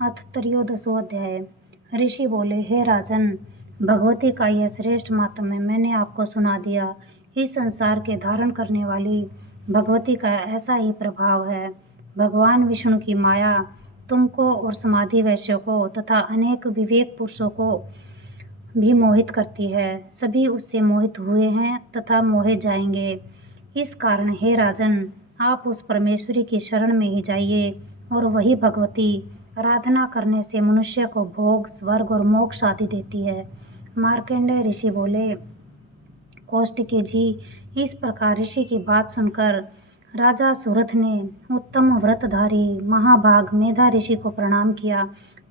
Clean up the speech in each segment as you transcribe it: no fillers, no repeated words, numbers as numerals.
अथ त्रयोदशोऽध्याय। ऋषि बोले, हे राजन, भगवती का यह श्रेष्ठ मातम्य मैंने आपको सुना दिया। इस संसार के धारण करने वाली भगवती का ऐसा ही प्रभाव है। भगवान विष्णु की माया तुमको और समाधि वैश्यों को तथा अनेक विवेक पुरुषों को भी मोहित करती है। सभी उससे मोहित हुए हैं तथा मोहे जाएंगे। इस कारण हे राजन, आप उस परमेश्वरी की शरण में ही जाइए और वही भगवती आराधना करने से मनुष्य को भोग, स्वर्ग और मोक्ष आदि देती है। मार्कंडेय ऋषि बोले, कौशिकी जी, इस प्रकार ऋषि की बात सुनकर राजा सुरथ ने उत्तम व्रतधारी महाभाग मेधा ऋषि को प्रणाम किया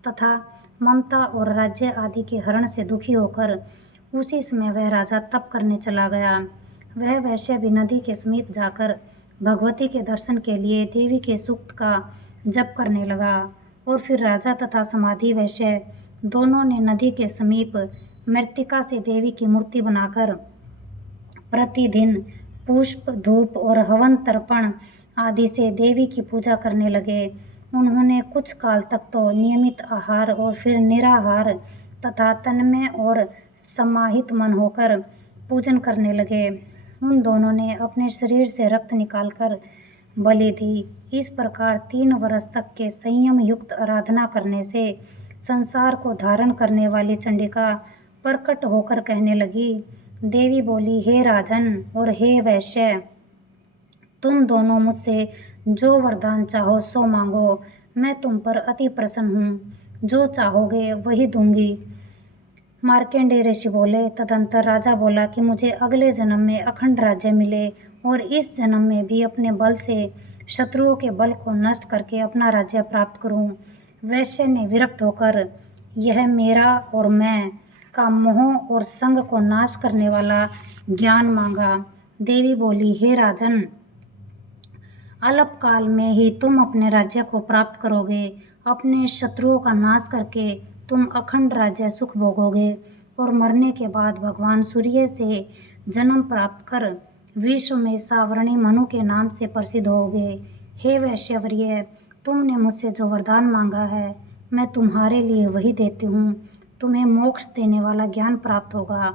तथा ममता और राज्य आदि के हरण से दुखी होकर उसी समय वह राजा तप करने चला गया। वह वैश्य भी नदी के समीप जाकर भगवती के दर्शन के लिए देवी के सूक्त का जप करने लगा और फिर राजा तथा समाधि वैश्य दोनों ने नदी के समीप मृत्तिका से देवी की मूर्ति बनाकर प्रतिदिन पुष्प, धूप और हवन तर्पण आदि से देवी की पूजा करने लगे। उन्होंने कुछ काल तक तो नियमित आहार और फिर निराहार तथा तन्मय और समाहित मन होकर पूजन करने लगे। उन दोनों ने अपने शरीर से रक्त निकालकर बलि दी। इस प्रकार 3 वर्ष तक के संयम युक्त आराधना करने से संसार को धारण करने वाली चंडिका प्रकट होकर कहने लगी। देवी बोली, हे राजन और हे वैश्य, तुम दोनों मुझसे जो वरदान चाहो सो मांगो। मैं तुम पर अति प्रसन्न हूँ। जो चाहोगे वही दूंगी। मार्कंडेय ऋषि बोले, तदंतर राजा बोला कि मुझे अगले जन्म में अखंड राज्य मिले और इस जन्म में भी अपने बल से शत्रुओं के बल को नष्ट करके अपना राज्य प्राप्त करूं। वैश्य ने विरक्त होकर यह मेरा और मैं का मोह और संग को नाश करने वाला ज्ञान मांगा। देवी बोली, हे राजन, अल्प काल में ही तुम अपने राज्य को प्राप्त करोगे। अपने शत्रुओं का नाश करके तुम अखंड राज्य सुख भोगोगे और मरने के बाद भगवान सूर्य से जन्म प्राप्त कर विश्व में सावर्णी मनु के नाम से प्रसिद्ध होगे। हे वैश्यवर्य, तुमने मुझसे जो वरदान मांगा है मैं तुम्हारे लिए वही देती हूँ। तुम्हें मोक्ष देने वाला ज्ञान प्राप्त होगा।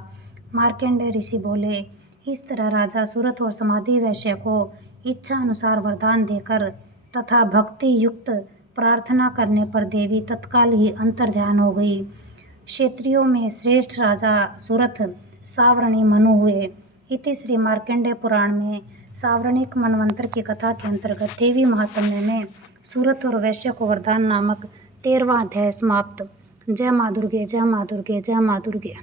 मार्कंडेय ऋषि बोले, इस तरह राजा सुरथ और समाधि वैश्य को इच्छा अनुसार वरदान देकर तथा भक्ति युक्त प्रार्थना करने पर देवी तत्काल ही अंतर्ध्यान हो गई। क्षत्रियों में श्रेष्ठ राजा सुरथ सावर्णी मनु हुए। इति श्री मार्कंडेय पुराण में सावर्णिक मनवंतर की कथा के अंतर्गत देवी महात्म्य में सुरथ और वैश्य को वरदान नामक 13वां अध्याय समाप्त। जय माँ दुर्गे, जय माँ दुर्गे, जय माँ दुर्गे।